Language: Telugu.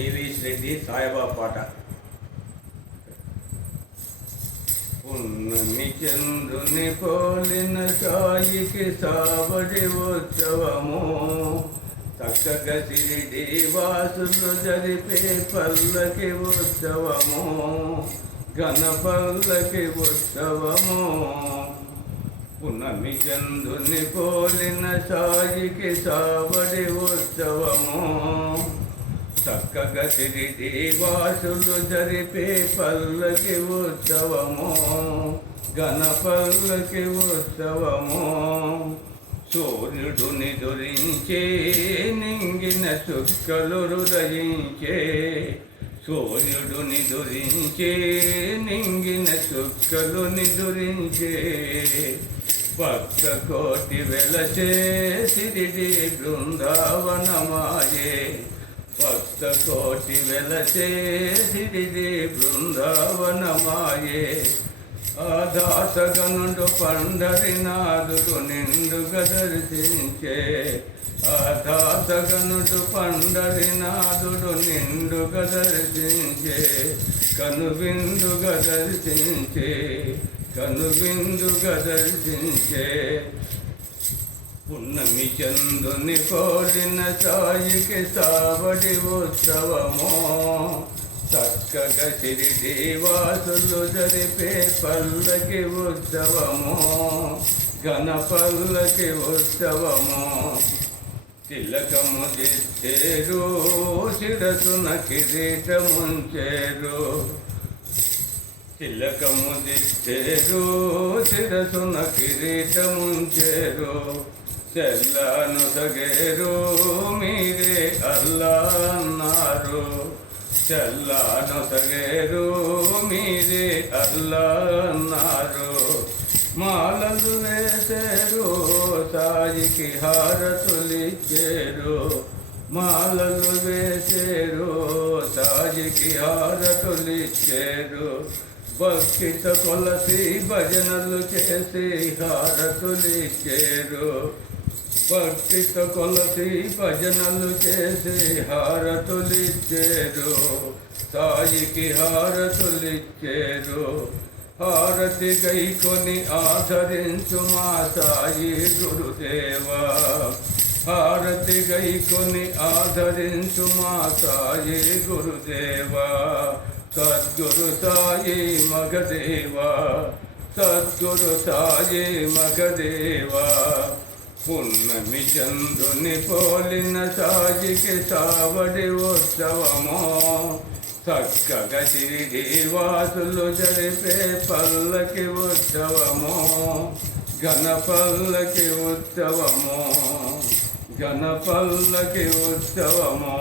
ఏవి రెడ్డి సాయిబాబా పాట. పున్నమి చంద్రుని పోలిన సాయికి సావడి ఉత్సవము, చక్కగా సిరిడి వాసులు జరిపే పల్లకి ఉత్సవము, ఘన పల్లకి ఉత్సవము. పున్నమి చంద్రుని పోలిన సాయికి సావడి ఉత్సవము, చక్కగా సిరిడి వాసులు జరిపే పల్లకి ఉత్సవము, ఘన పల్లకి ఉత్సవము. సూర్యుడు నిదురించే నింగిన చుక్కలు హృదయించే, సూర్యుడు నిదురించే నింగిన చుక్కలు నిదురించే, భక్త కోటి వెలసే సిరిడి బృందావనమాయే, భక్త కోటి వెలసే సిరిడి బృందావనమాయే. ఆదాసగనుడు పండరినాథుడు నిండుగా దర్శించే, ఆదాసగనుడు పండరినాథుడు నిండుగా దర్శించే, కనువిందుగా దర్శించే, కనువిందుగా దర్శించే. పున్నమి చంద్రుని పోలిన సాయికి సావడి ఉత్సవము, చక్కగా సిరిడి వాసులు జరిపే పల్లకి ఉత్సవము, ఘన పల్లకి ఉత్సవము. తిలకము దిద్దేరు శిరసున కిరీటముంచేరు, తిలకము దిద్దేరు శిరసున కిరీటముంచేరు, చెల్లాను సగేరు మీరే అల్లా అన్నారు, చెల్లాను సగేరు మీరే అల్లా అన్నారు. మాలలు వేసేరు సాయికి హారతులిచ్చేరు, మాలలు వేసేరు సాయికి హారతులిచ్చేరు, భక్తితో కొలసి భజనలు చేసి హారతులిచ్చేరు, భక్తితో కొలసి భజనలు చేసి హారతులిచ్చేరు, సాయికి హారతులిచ్చేరు. హారతి గైకొని ఆదరించు మా సాయి గురుదేవా, హారతి గైకొని ఆదరించు మా సాయి గురుదేవా. సద్గురు సాయి మగదేవా, సద్గురు సాయి మగదేవా. పున్నమి చంద్రుని పోలిన సాయికి సావడి ఉత్సవము, చక్కగా సిరిడి వాసులు జరిపే పల్లకి ఉత్సవము, ఘన పల్లకి ఉత్సవము, ఘన పల్లకి ఉత్సవము.